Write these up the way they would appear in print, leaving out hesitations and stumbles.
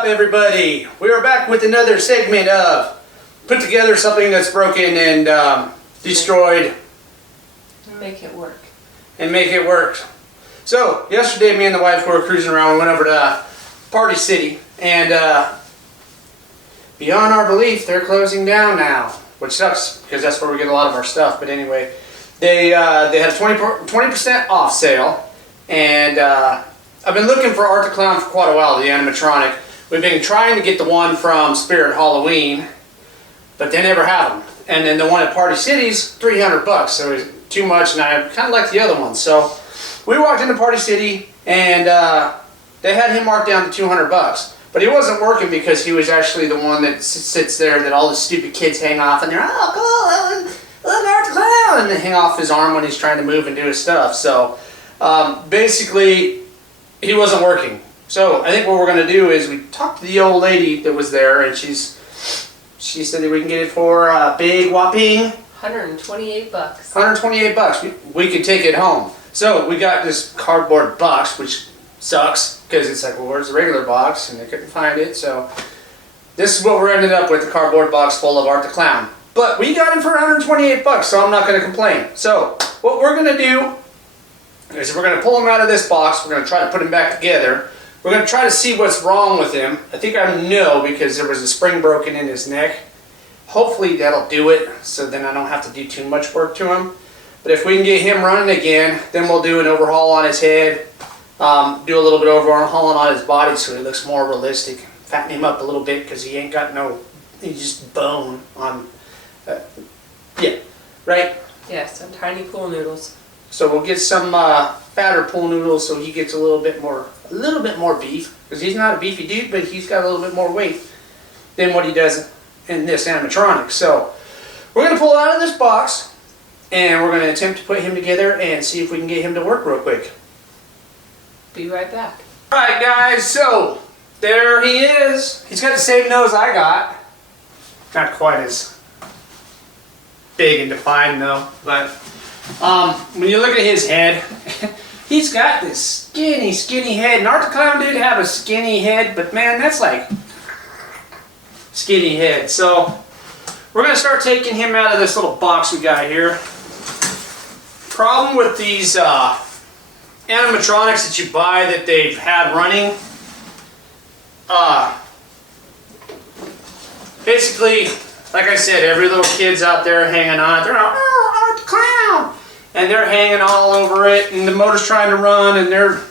up, everybody? We are back with another segment of put together something that's broken and destroyed. Make it work. And make it work. So, yesterday me and the wife were cruising around. We went over to Party City. And beyond our belief, they're closing down now. Which sucks, because that's where we get a lot of our stuff. But anyway, they had a 20% off sale. And I've been looking for Art the Clown for quite a while, the animatronic. We've been trying to get the one from Spirit Halloween, but they never have them. And then the one at Party City's $300, so it was too much, and I kind of like the other one. So we walked into Party City, and they had him marked down to $200. But he wasn't working because he was actually the one that sits there that all the stupid kids hang off, and they're, oh, cool, look, Art the Clown, and they hang off his arm when he's trying to move and do his stuff. So basically, he wasn't working. So I think what we're going to do is we talked to the old lady that was there, and she said that we can get it for a big whopping $128. $128. We could take it home. So we got this cardboard box, which sucks because it's like, well, where's the regular box? And they couldn't find it. So this is what we're ended up with, the cardboard box full of Art the Clown. But we got him for $128, so I'm not going to complain. So what we're going to do is we're going to pull him out of this box. We're going to try to put him back together. We're going to try to see what's wrong with him. I think I know because there was a spring broken in his neck. Hopefully that'll do it, so then I don't have to do too much work to him. But if we can get him running again, then we'll do an overhaul on his head, do a little bit of overhauling on his body so he looks more realistic. Fatten him up a little bit because he ain't got no, he's just bone on, yeah, right? Yeah, some tiny pool noodles. So we'll get some fatter pool noodles so he gets a little bit more beef, because he's not a beefy dude, but he's got a little bit more weight than what he does in this animatronic. So we're going to pull out of this box, and we're going to attempt to put him together and see if we can get him to work real quick. Be right back. Alright guys, so there he is. He's got the same nose I got. Not quite as big and defined though, but when you look at his head, he's got this skinny head. And Art the Clown did have a skinny head, but man, that's like skinny head. So we're going to start taking him out of this little box we got here. Problem with these animatronics that you buy that they've had running, basically, like I said, every little kid's out there hanging on it. They're like, oh, Art the Clown! And they're hanging all over it, and the motor's trying to run, and they're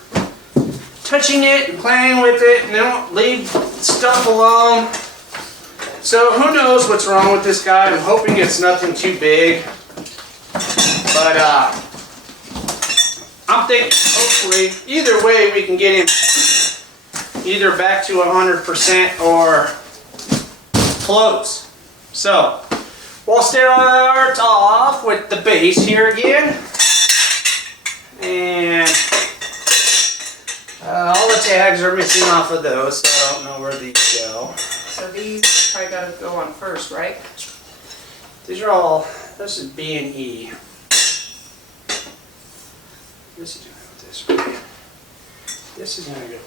touching it and playing with it, and they don't leave stuff alone. So who knows what's wrong with this guy? I'm hoping it's nothing too big. But I'm thinking hopefully either way we can get him either back to 100% or close. So we'll start off with the base here again. And all the tags are missing off of those, so I don't know where these go. So these probably got to go on first, right? These are all, this is B and E. This is going to go this way. This is going to go.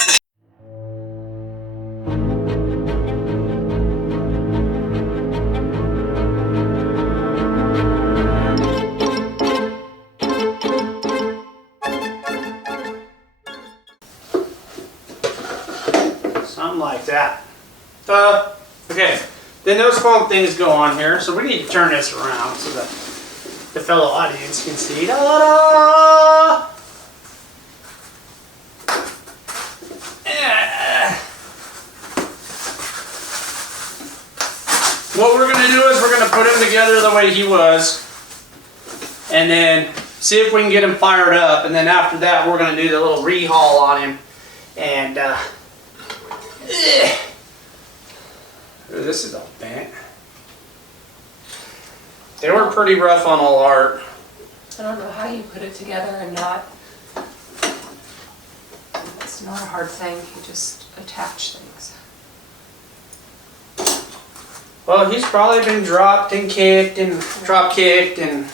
Something like that. Okay, then those foam things go on here, so we need to turn this around so that the fellow audience can see. Ta-da! What we're going to do is we're going to put him together the way he was, and then see if we can get him fired up, and then after that we're going to do the little rehaul on him, and this is all bent. They were pretty rough on old Art. I don't know how you put it together and not. It's not a hard thing. You just attach things. Well, he's probably been dropped and kicked and drop kicked and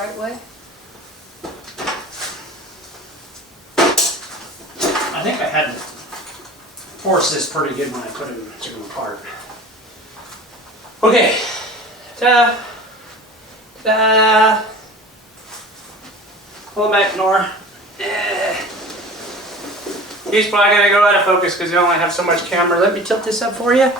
right way? I think I had to force this pretty good when I took them apart. Okay. Ta-da. Ta-da. Pull it back, Nora. He's probably going to go out of focus because you only have so much camera. Let me tilt this up for you.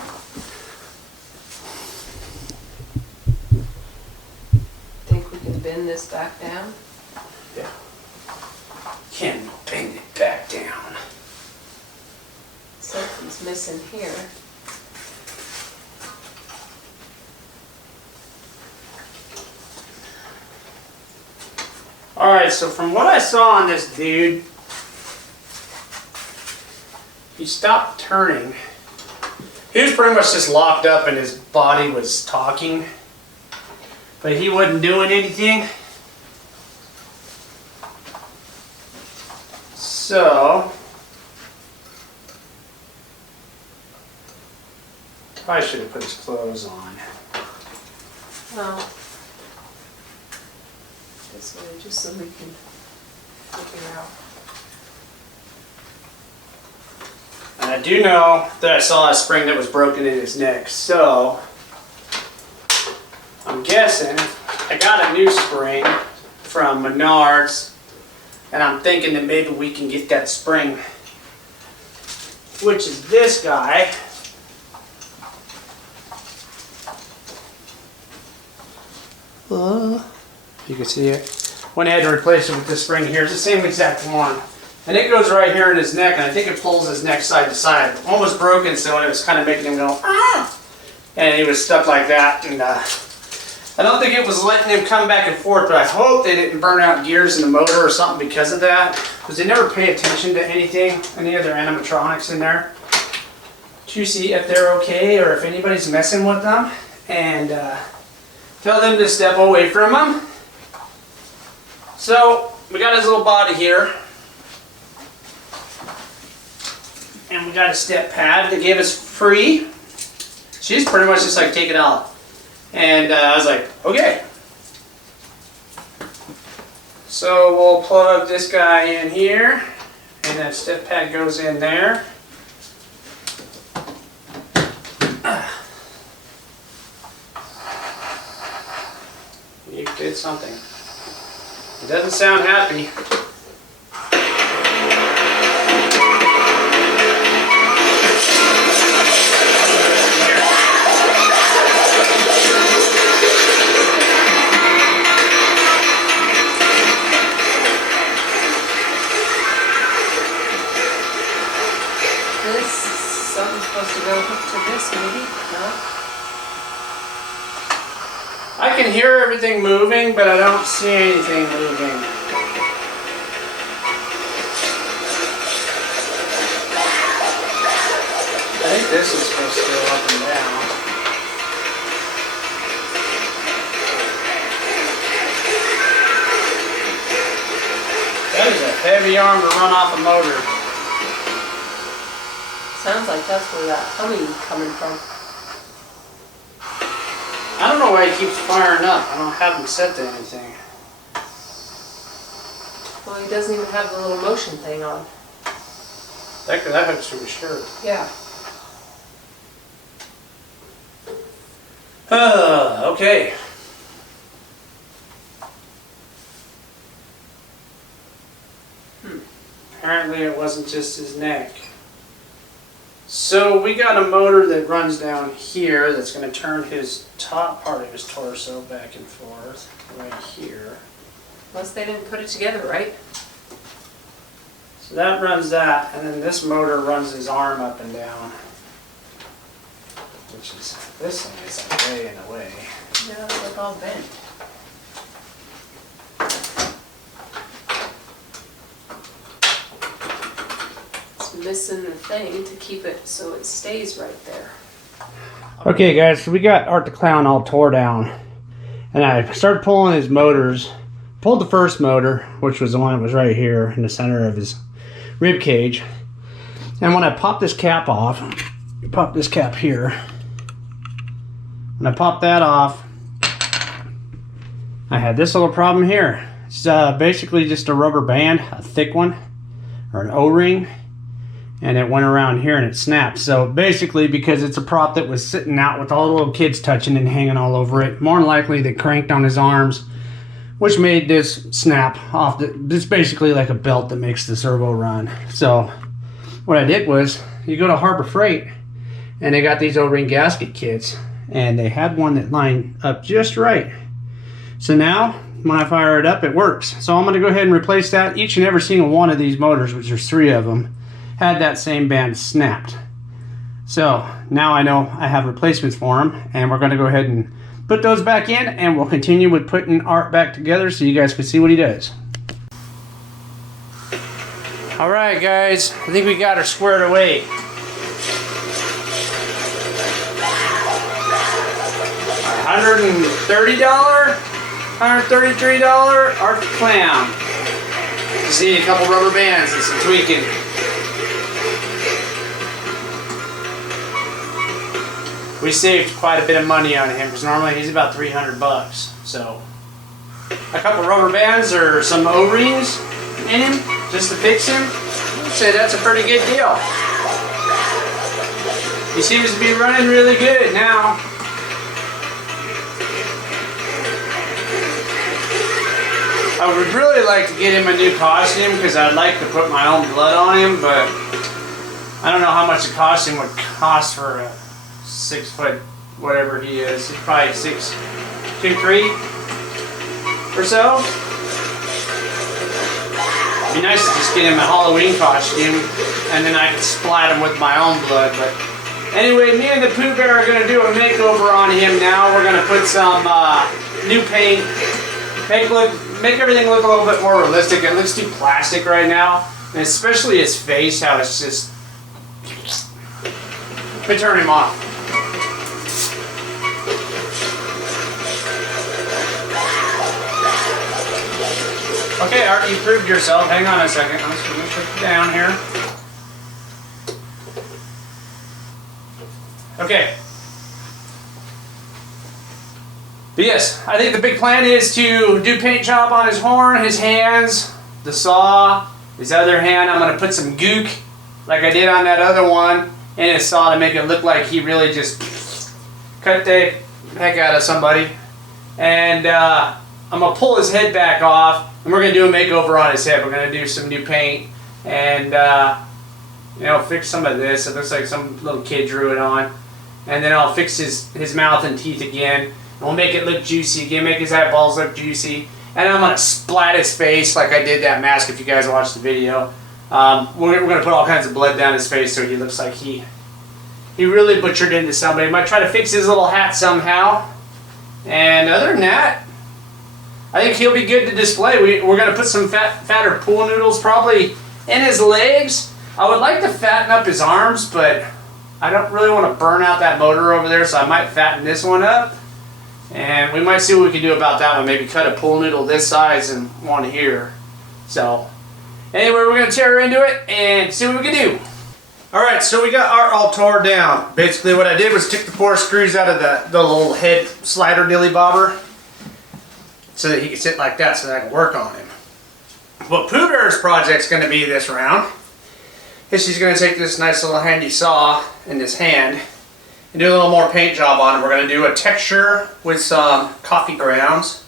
Think we can bend this back down? Yeah. Can bend it back down. Something's missing here. Alright, so from what I saw on this dude, he stopped turning. He was pretty much just locked up and his body was talking, but he wasn't doing anything. So, probably should have put his clothes on. Well, this way, just so we can figure out. And I do know that I saw a spring that was broken in his neck, so I'm guessing I got a new spring from Menards, and I'm thinking that maybe we can get that spring, which is this guy. You can see it. Went ahead and replaced it with this spring here. It's the same exact one. And it goes right here in his neck, and I think it pulls his neck side to side. Almost broken, so it was kind of making him go, ah! And he was stuck like that. And I don't think it was letting him come back and forth, but I hope they didn't burn out gears in the motor or something because of that. Because they never pay attention to anything, any of their animatronics in there, to see if they're okay or if anybody's messing with them. And tell them to step away from them. So, we got his little body here. And we got a step pad they gave us free. She's pretty much just like, take it out. And I was like, okay. So we'll plug this guy in here. And that step pad goes in there. You did something. It doesn't sound happy. Something's supposed to go hook to this, maybe? No? I can hear everything moving, but I don't see anything moving. I think this is supposed to go up and down. That is a heavy arm to run off a motor. Sounds like that's where that humming coming from. I don't know why he keeps firing up. I don't have him set to anything. Well, he doesn't even have the little motion thing on. That hooks to his shirt. Yeah. Okay. Apparently it wasn't just his neck. So we got a motor that runs down here that's going to turn his top part of his torso back and forth right here. Unless they didn't put it together, right? So that runs that, and then this motor runs his arm up and down. Which is, this thing is like way in the way. Yeah, it's like all bent. Missing the thing to keep it so it stays right there. Okay guys, so we got Art the Clown all tore down. And I started pulling his motors. Pulled the first motor, which was the one that was right here in the center of his rib cage. And when I popped this cap off, pop this cap here. When I popped that off, I had this little problem here. It's basically just a rubber band, a thick one, or an O-ring, and it went around here and it snapped. So basically, because it's a prop that was sitting out with all the little kids touching and hanging all over it, more than likely they cranked on his arms, which made this snap off. It's basically like a belt that makes the servo run. So what I did was, you go to Harbor Freight, and they got these O-ring gasket kits, and they had one that lined up just right. So now, when I fire it up, it works. So I'm going to go ahead and replace that. Each and every single one of these motors, which there's 3 of them, had that same band snapped. So now I know I have replacements for them, and we're going to go ahead and put those back in, and we'll continue with putting Art back together so you guys can see what he does. Alright guys, I think we got her squared away. $130? $133 Arctic clam. Just need a couple rubber bands and some tweaking. We saved quite a bit of money on him because normally he's about 300 bucks. So a couple rubber bands or some O-rings in him just to fix him, I'd say that's a pretty good deal. He seems to be running really good now. I would really like to get him a new costume because I'd like to put my own blood on him, but I don't know how much a costume would cost for a 6 foot whatever he is. He's probably 6'2", 3" or so. It'd be nice to just get him a Halloween costume and then I could splat him with my own blood. But anyway, me and the Pooh Bear are going to do a makeover on him now. We're going to put some new paint, make everything look a little bit more realistic. It looks too plastic right now, and especially his face, how it's just... Let me turn him off. Okay, Art, you proved yourself. Hang on a second. I'm just going to put you down here. Okay. But yes, I think the big plan is to do paint job on his horn, his hands, the saw, his other hand. I'm going to put some gook, like I did on that other one, in his saw to make it look like he really just cut the heck out of somebody. And I'm going to pull his head back off, and we're going to do a makeover on his head. We're going to do some new paint and, you know, fix some of this. It looks like some little kid drew it on. And then I'll fix his mouth and teeth again. We'll make it look juicy again, make his eyeballs look juicy. And I'm going to splat his face like I did that mask if you guys watched the video. We're going to put all kinds of blood down his face so he looks like he really butchered into somebody. Might try to fix his little hat somehow. And other than that, I think he'll be good to display. We're going to put some fatter pool noodles probably in his legs. I would like to fatten up his arms, but I don't really want to burn out that motor over there, so I might fatten this one up. And we might see what we can do about that one. Maybe cut a pool noodle this size and one here. So, anyway, we're going to tear into it and see what we can do. Alright, so we got Art all tore down. Basically what I did was took the 4 screws out of the little head slider dilly bobber so that he can sit like that so that I can work on him. What Pooh Bear's project's going to be this round is she's going to take this nice little handy saw in this hand and do a little more paint job on it. We're going to do a texture with some coffee grounds,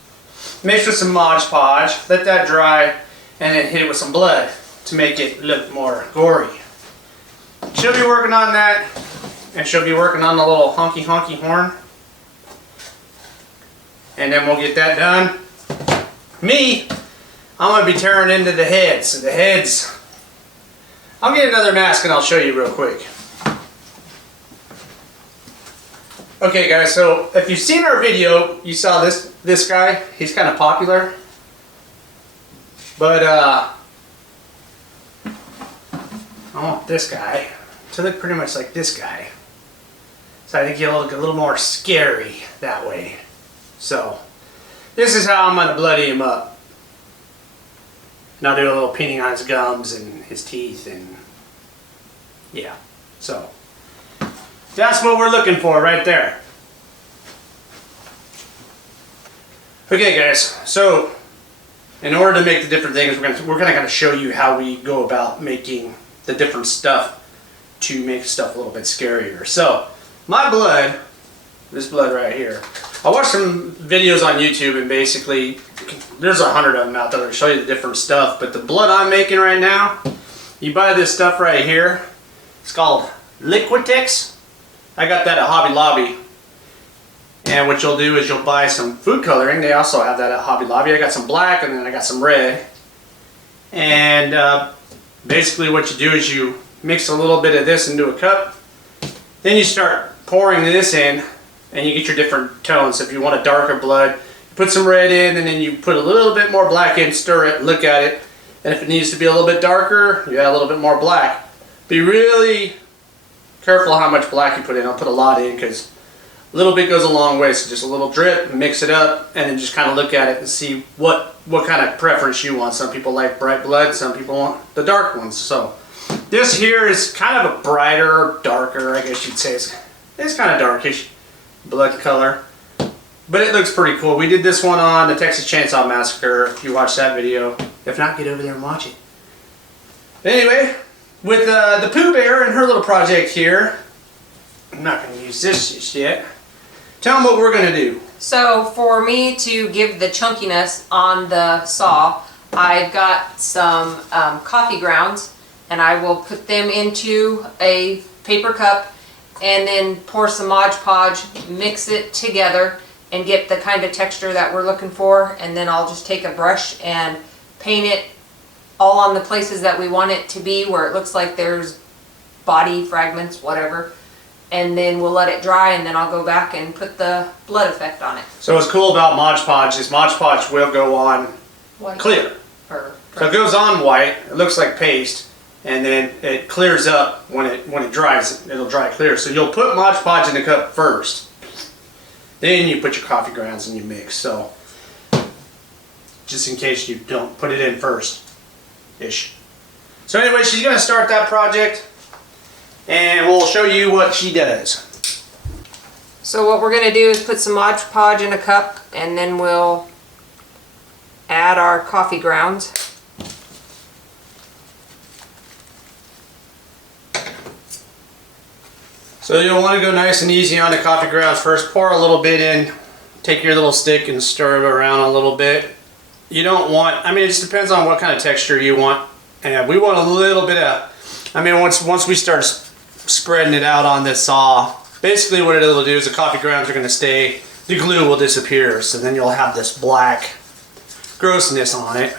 mixed with some Mod Podge, let that dry, and then hit it with some blood to make it look more gory. She'll be working on that, and she'll be working on the little honky horn. And then we'll get that done. Me, I'm going to be tearing into the heads. So the heads, I'll get another mask and I'll show you real quick. Okay guys, so if you've seen our video, you saw this guy. He's kind of popular. But I want this guy to look pretty much like this guy. So I think he'll look a little more scary that way. So this is how I'm going to bloody him up. And I'll do a little painting on his gums and his teeth and yeah. So that's what we're looking for right there. Okay guys, so in order to make the different things, we're gonna kind of show you how we go about making the different stuff to make stuff a little bit scarier. So my blood, this blood right here, I watched some videos on YouTube, and basically there's 100 of them out there that show you the different stuff, but the blood I'm making right now, you buy this stuff right here. It's called Liquitex. I got that at Hobby Lobby. And what you'll do is you'll buy some food coloring. They also have that at Hobby Lobby. I got some black and then I got some red. And basically what you do is you mix a little bit of this into a cup. Then you start pouring this in and you get your different tones. If you want a darker blood, you put some red in and then you put a little bit more black in, stir it, look at it. And if it needs to be a little bit darker, you add a little bit more black. Be really careful how much black you put in. I'll put a lot in because a little bit goes a long way. So just a little drip, mix it up, and then just kind of look at it and see what kind of preference you want. Some people like bright blood, some people want the dark ones. So this here is kind of a brighter, darker, I guess you'd say. It's kind of darkish blood color, but it looks pretty cool. We did this one on the Texas Chainsaw Massacre. If you watched that video, if not, get over there and watch it. But anyway, with the Pooh Bear and her little project here, I'm not going to use this just yet. Tell them what we're going to do. So for me to give the chunkiness on the saw, I've got some coffee grounds, and I will put them into a paper cup and then pour some Mod Podge, mix it together and get the kind of texture that we're looking for, and then I'll just take a brush and paint it all on the places that we want it to be, where it looks like there's body fragments, whatever. And then we'll let it dry, and then I'll go back and put the blood effect on it. So what's cool about Mod Podge is Mod Podge will go on White. clear. So it goes on white, it looks like paste, and then it clears up when it dries. It'll dry clear. So you'll put Mod Podge in the cup first. Then you put your coffee grounds and you mix. So just in case you don't put it in first-ish. So anyway, she's going to start that project, and we'll show you what she does. So what we're going to do is put some Mod Podge in a cup, and then we'll add our coffee grounds. So you'll want to go nice and easy on the coffee grounds first. Pour a little bit in. Take your little stick and stir it around a little bit. You don't want, I mean, it just depends on what kind of texture you want. And we want a little bit of, I mean, once we start spreading it out on this saw, basically what it'll do is the coffee grounds are going to stay, the glue will disappear. So then you'll have this black grossness on it.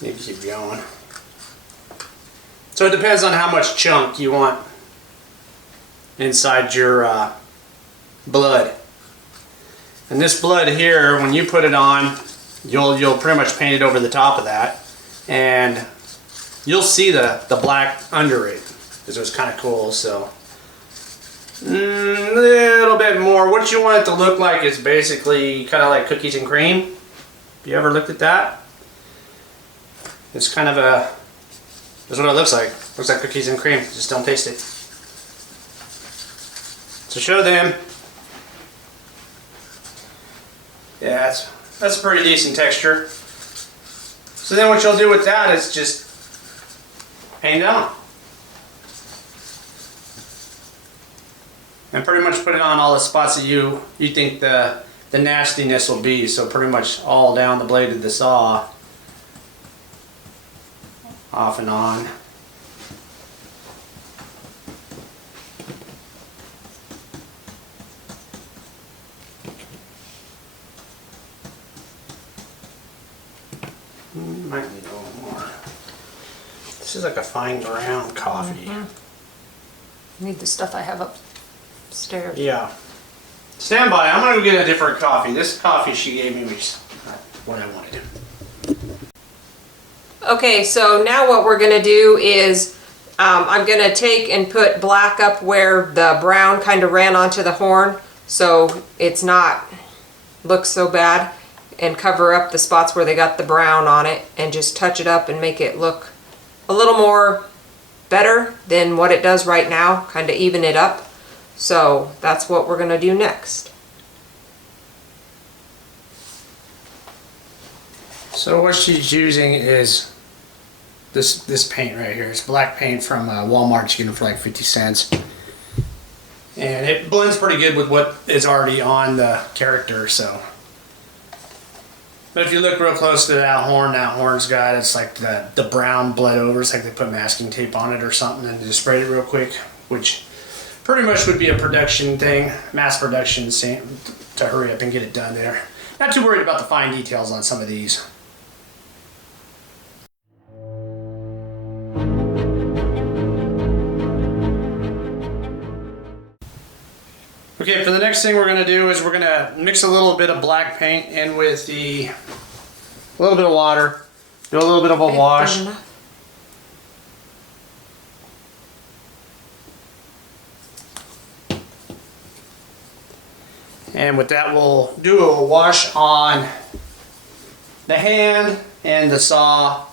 You can keep going. So it depends on how much chunk you want inside your blood. And this blood here, when you put it on, you'll pretty much paint it over the top of that, and you'll see the black under it, because it was kind of cool. So a little bit more. What you want it to look like is basically kind of like cookies and cream. Have you ever looked at that? It's kind of a, that's what it looks like. Looks like cookies and cream. Just don't taste it. So show them. Yeah, that's a pretty decent texture. So then what you'll do with that is just paint it on. And pretty much put it on all the spots that you think the nastiness will be. So pretty much all down the blade of the saw. Off and on. Might need a little more. This is like a fine ground coffee. Mm-hmm. Need the stuff I have upstairs. Yeah. Stand by. I'm going to go get a different coffee. This coffee she gave me was not what I wanted. Okay, so now what we're going to do is I'm going to take and put black up where the brown kind of ran onto the horn, so it's not looks so bad, and cover up the spots where they got the brown on it, and just touch it up and make it look a little more better than what it does right now, kind of even it up. So that's what we're going to do next. So what she's using is this paint right here. It's black paint from Walmart. You get it for like 50 cents. And it blends pretty good with what is already on the character, so. But if you look real close to that horn's got, it's like the brown bled over. It's like they put masking tape on it or something and just sprayed it real quick, which pretty much would be a production thing, mass production to hurry up and get it done there. Not too worried about the fine details on some of these. Okay, for the next thing we're going to do is we're going to mix a little bit of black paint in with a little bit of water, do a little bit of a wash. And with that we'll do a wash on the hand and the saw.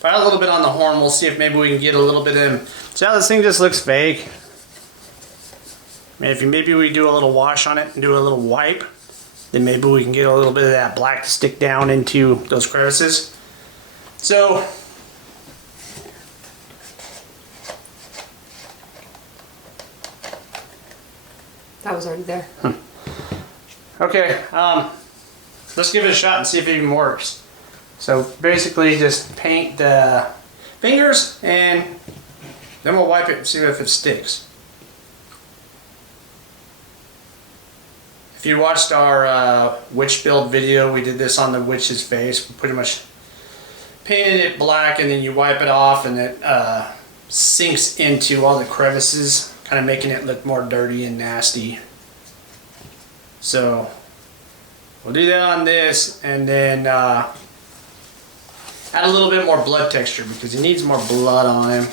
Probably a little bit on the horn. We'll see if maybe we can get a little bit in. See how this thing just looks fake? Maybe we do a little wash on it and do a little wipe, then maybe we can get a little bit of that black to stick down into those crevices. So, That was already there. okay, let's give it a shot and see if it even works. So basically just paint the fingers and then we'll wipe it and see if it sticks. If you watched our witch build video, we did this on the witch's face. We pretty much painted it black and then you wipe it off and it sinks into all the crevices, kind of making it look more dirty and nasty. So we'll do that on this and then add a little bit more blood texture because he needs more blood on him.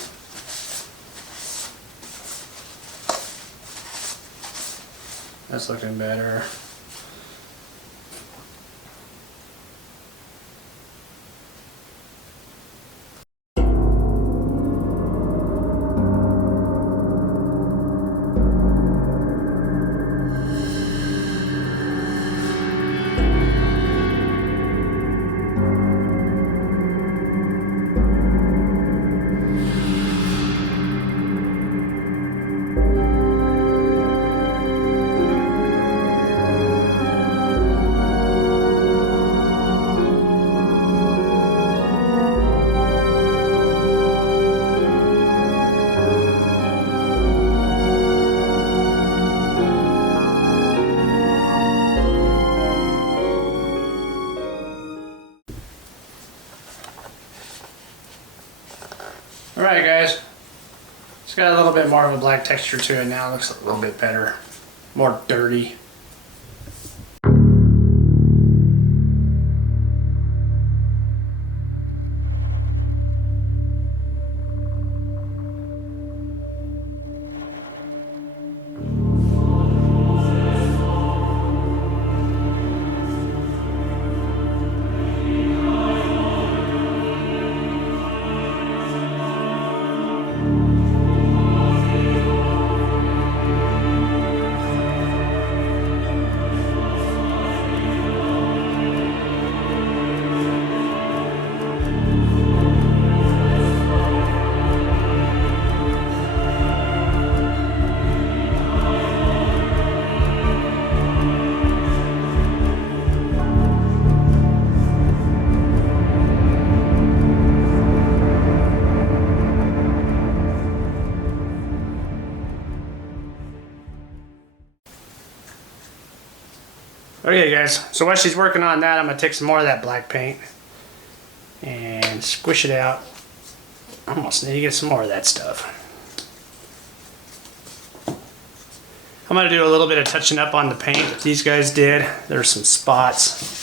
That's looking better. Alright guys, it's got a little bit more of a black texture to it now. It looks a little bit better, more dirty. Okay guys, so while she's working on that, I'm going to take some more of that black paint and squish it out. Almost need to get some more of that stuff. I'm going to do a little bit of touching up on the paint that these guys did. There's some spots.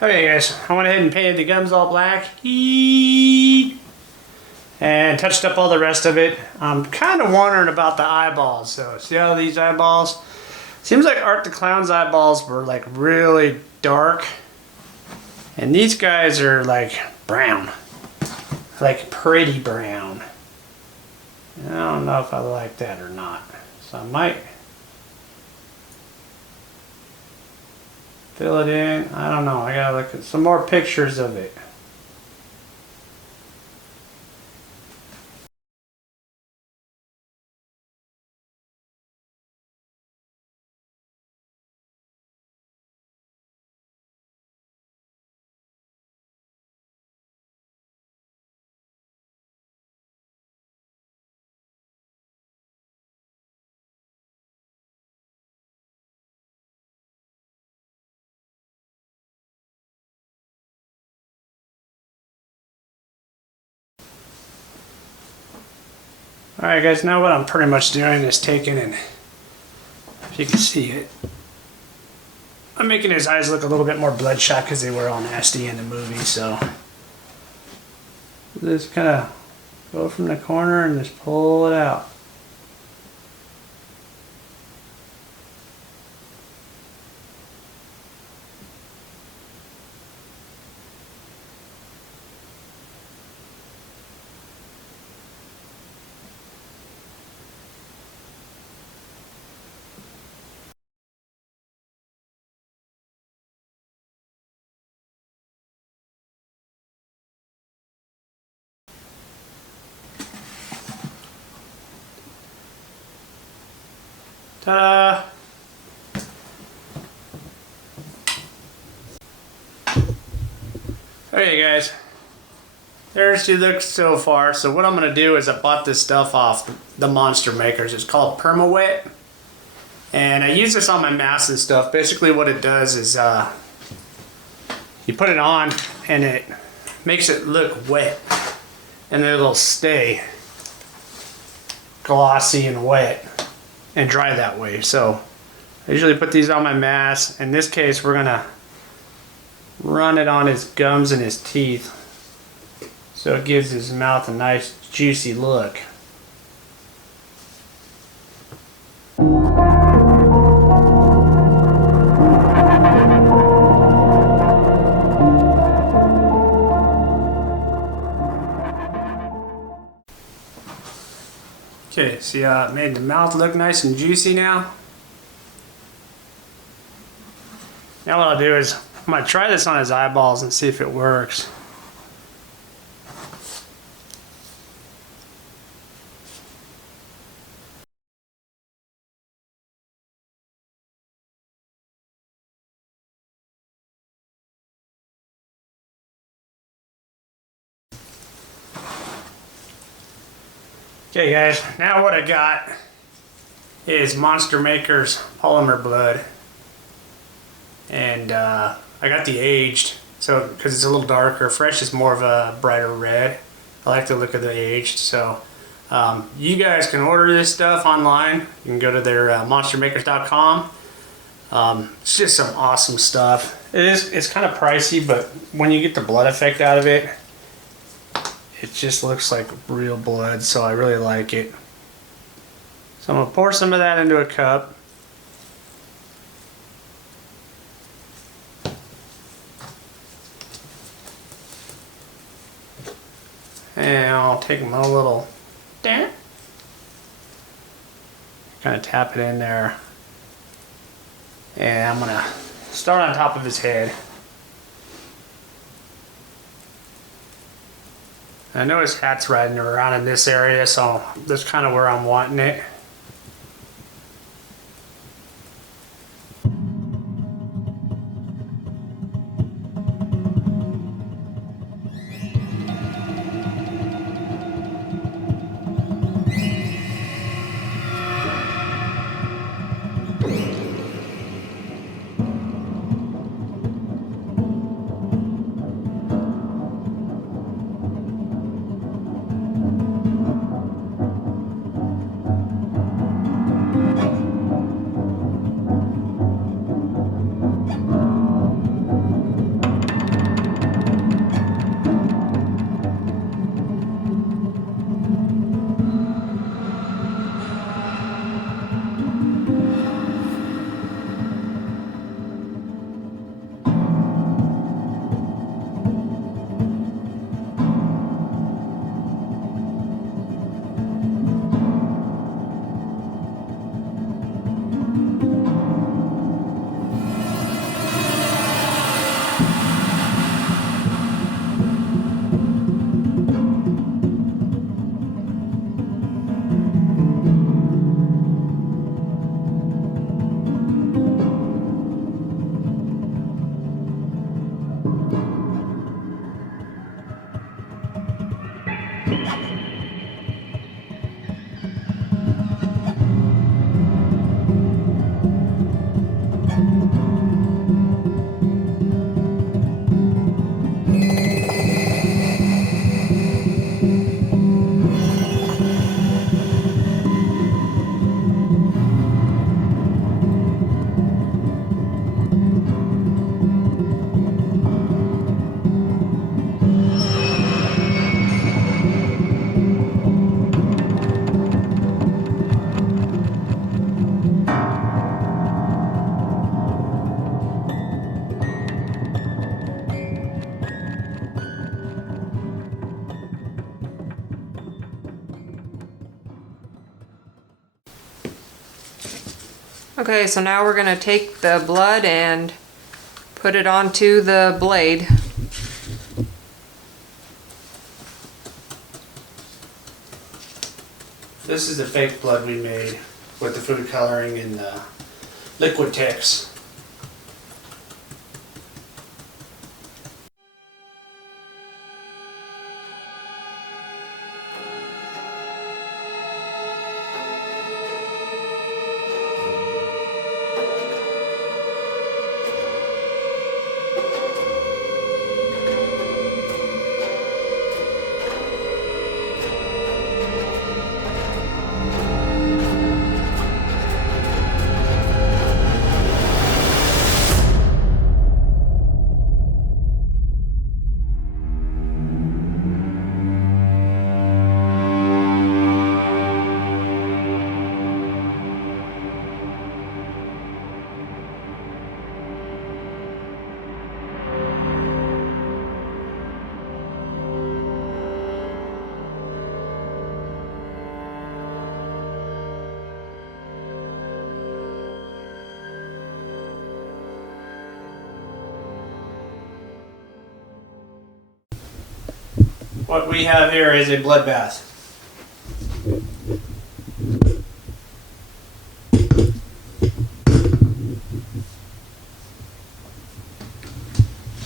Okay guys, I went ahead and painted the gums all black. And touched up all the rest of it. I'm kind of wondering about the eyeballs though. See how these eyeballs? Seems like Art the Clown's eyeballs were like really dark. And these guys are like brown. Like pretty brown. I don't know if I like that or not. So I might fill it in. I don't know. I gotta look at some more pictures of it. Alright guys, now what I'm pretty much doing is taking and, if you can see it, I'm making his eyes look a little bit more bloodshot because they were all nasty in the movie, so just kind of go from the corner and just pull it out. Ta-da! Okay guys, there's the look so far. So what I'm going to do is I bought this stuff off the Monster Makers. It's called Perma-Wet. And I use this on my mask and stuff. Basically what it does is you put it on and it makes it look wet. And then it'll stay glossy and wet and dry that way. So I usually put these on my mask. In this case, we're gonna run it on his gums and his teeth so it gives his mouth a nice juicy look. Okay, see how it made the mouth look nice and juicy now? Now what I'll do is, I'm going to try this on his eyeballs and see if it works. Okay guys, now what I got is Monster Maker's polymer blood. And I got the aged, so because it's a little darker. Fresh is more of a brighter red. I like the look of the aged. So you guys can order this stuff online. You can go to their monstermakers.com. It's just some awesome stuff. It's kind of pricey, but when you get the blood effect out of it, it just looks like real blood, so I really like it. So I'm going to pour some of that into a cup. And I'll take my little kind of tap it in there. And I'm going to start on top of his head. I know his hat's riding around in this area, so that's kind of where I'm wanting it. Okay, so now we're gonna take the blood and put it onto the blade. This is the fake blood we made with the food coloring and the liquid text. What we have here is a bloodbath.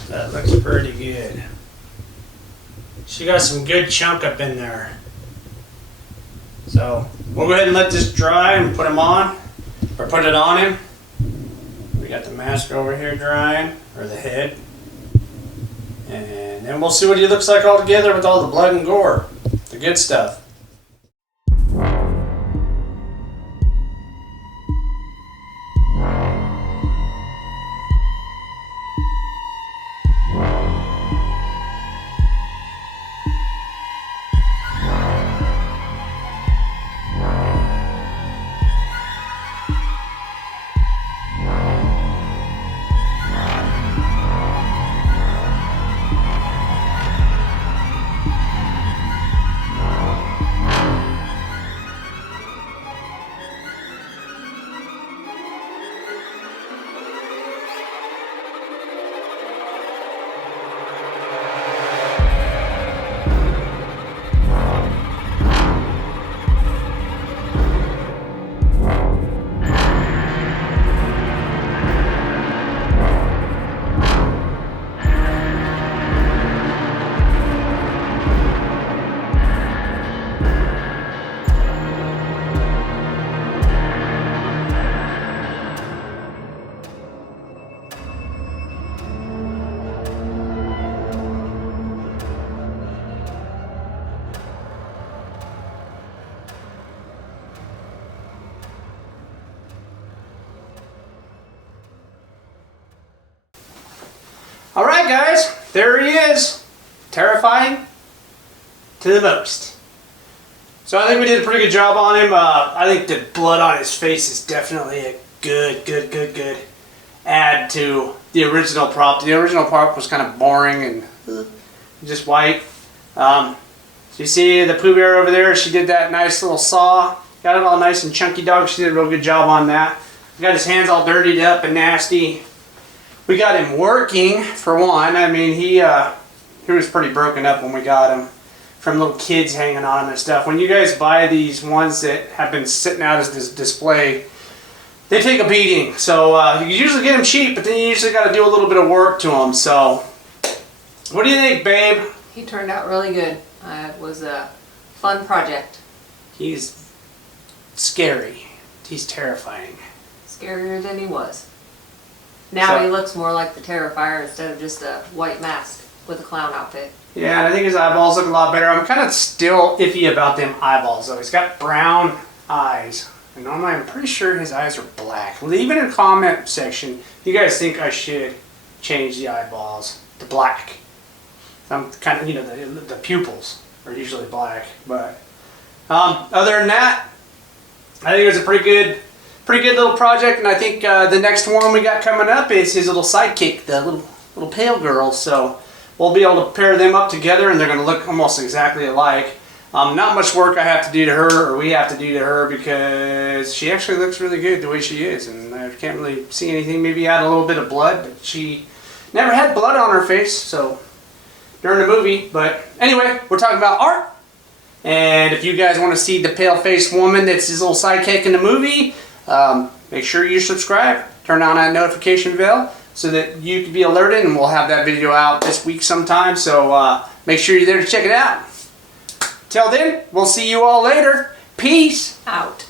That looks pretty good. She got some good chunk up in there. So we'll go ahead and let this dry and put him on, or put it on him. We got the mask over here drying, or the head. And then we'll see what he looks like all together with all the blood and gore. The good stuff. Alright guys, there he is. Terrifying to the most. So I think we did a pretty good job on him. I think the blood on his face is definitely a good add to the original prop. The original prop was kind of boring and just white. So you see the Pooh Bear over there, she did that nice little saw. Got it all nice and chunky dog. She did a real good job on that. Got his hands all dirtied up and nasty. We got him working, for one. I mean, he was pretty broken up when we got him, from little kids hanging on him and stuff. When you guys buy these ones that have been sitting out as this display, they take a beating. So you usually get them cheap, but then you usually got to do a little bit of work to them. So, what do you think, babe? He turned out really good. It was a fun project. He's scary. He's terrifying. Scarier than he was. Now he looks more like the Terrifier instead of just a white mask with a clown outfit. Yeah, and I think his eyeballs look a lot better. I'm kind of still iffy about them eyeballs though. He's got brown eyes. And normally I'm pretty sure his eyes are black. Leave it in the comment section if you guys think I should change the eyeballs to black. I'm kind of, you know, the pupils are usually black. But other than that, I think it was a pretty good little project, and I think the next one we got coming up is his little sidekick, the little pale girl. So we'll be able to pair them up together, and they're going to look almost exactly alike. Not much work I have to do to her, or we have to do to her, because she actually looks really good the way she is, and I can't really see anything. Maybe add a little bit of blood, but she never had blood on her face, so during the movie. But anyway, we're talking about art, and if you guys want to see the pale-faced woman that's his little sidekick in the movie, make sure you subscribe, turn on that notification bell so that you can be alerted, and we'll have that video out this week sometime, so make sure you're there to check it out. Till then, we'll see you all later. Peace Out.